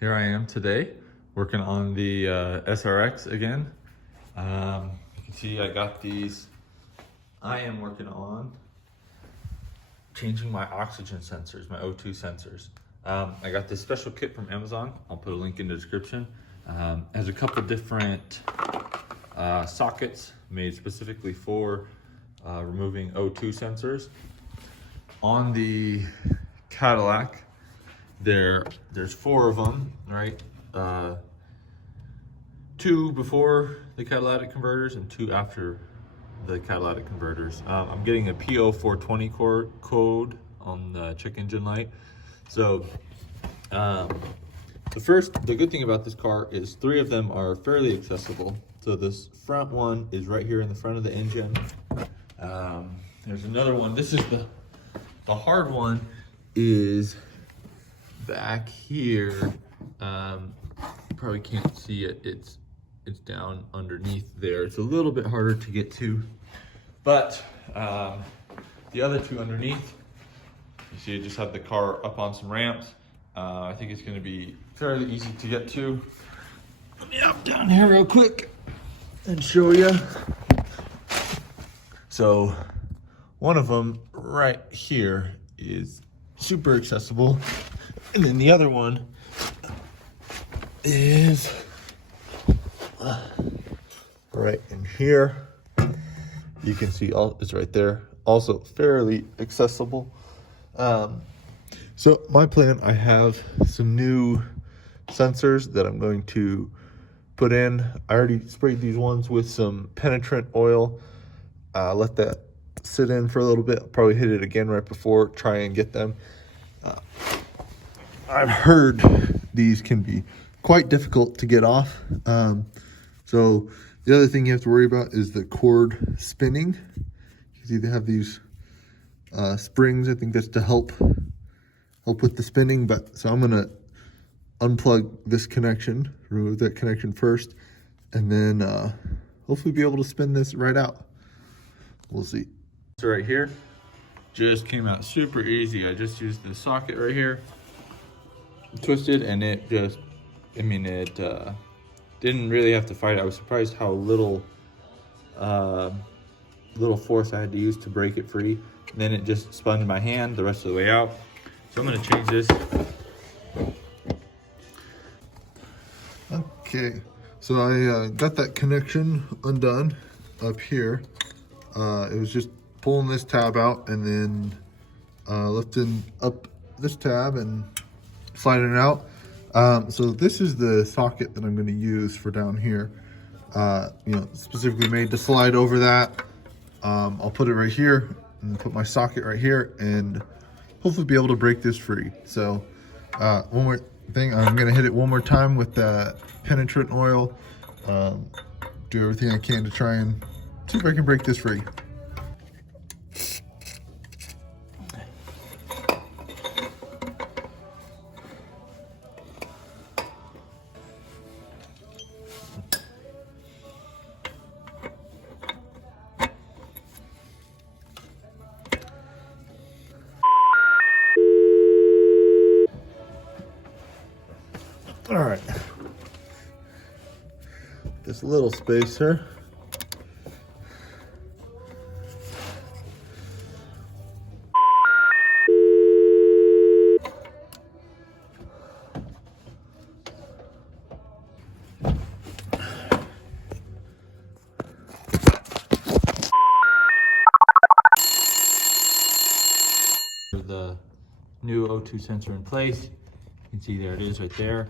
Here I am today working on the SRX again. You can see I got these. I am working on changing my oxygen sensors, my O2 sensors. I got this special kit from Amazon. I'll put a link in the description. It has a couple different sockets made specifically for removing O2 sensors. On the Cadillac, there's 4 of them, right? 2 before the catalytic converters and 2 after the catalytic converters. I'm getting a PO420 code on the check engine light. So the good thing about this car is 3 of them are fairly accessible. So this front one is right here in the front of the engine. There's another one. This is the hard one is back here. You probably can't see it. It's down underneath there. It's a little bit harder to get to, but the other 2 underneath, you see I just have the car up on some ramps. I think it's going to be fairly easy to get to. Let me up down here real quick and show you. So one of them right here is super accessible, and then the other one is right in here. You can see it's right there, also fairly accessible. So my plan, I have some new sensors that I'm going to put in. I already sprayed these ones with some penetrant oil. Let that sit in for a little bit. I'll probably hit it again right before, try and get them. I've heard these can be quite difficult to get off. So the other thing you have to worry about is the cord spinning. You see they have these springs. I think that's to help with the spinning. But so I'm gonna unplug this connection, remove that connection first, and then hopefully be able to spin this right out. We'll see. So right here, just came out super easy. I just used the socket right here, twisted, and it just, it didn't really have to fight. I was surprised how little force I had to use to break it free. And then it just spun in my hand the rest of the way out. So I'm gonna change this. Okay, so I got that connection undone up here. It was just pulling this tab out and then lifting up this tab and sliding it out. So this is the socket that I'm going to use for down here. Specifically made to slide over that. I'll put it right here and put my socket right here and hopefully be able to break this free. So one more thing, I'm going to hit it one more time with that penetrant oil. Do everything I can to try and see if I can break this free. All right, this little spacer. The new O2 sensor in place. You can see there it is right there.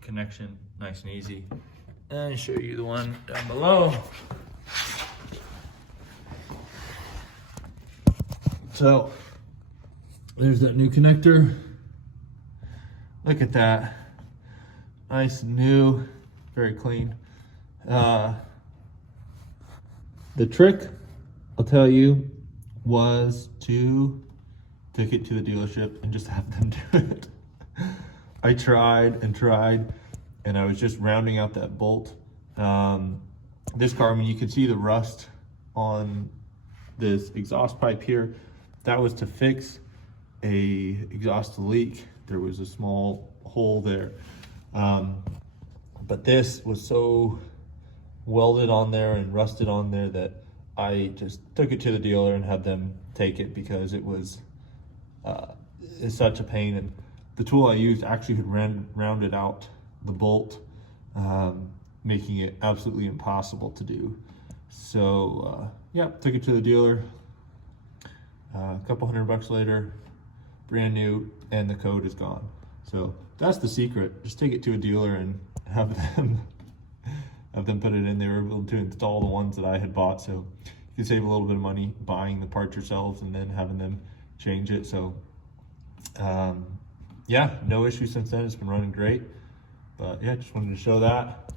Connection nice and easy. And show you the one down below. So there's that new connector. Look at that. Nice and new, very clean. The trick, I'll tell you, was to take it to the dealership and just have them do it. I tried and tried, and I was just rounding out that bolt. This car, I mean, you can see the rust on this exhaust pipe here. That was to fix a exhaust leak there was a small hole there. But this was so welded on there and rusted on there that I just took it to the dealer and had them take it, because it was it's such a pain. And the tool I used actually had rounded out the bolt, making it absolutely impossible to do. So yeah, took it to the dealer. A couple $100 later, brand new, and the code is gone. So that's the secret. Just take it to a dealer and have them put it in. They were able to install the ones that I had bought, so you can save a little bit of money buying the parts yourselves and then having them change it. So yeah, no issue since then. It's been running great. But yeah, just wanted to show that.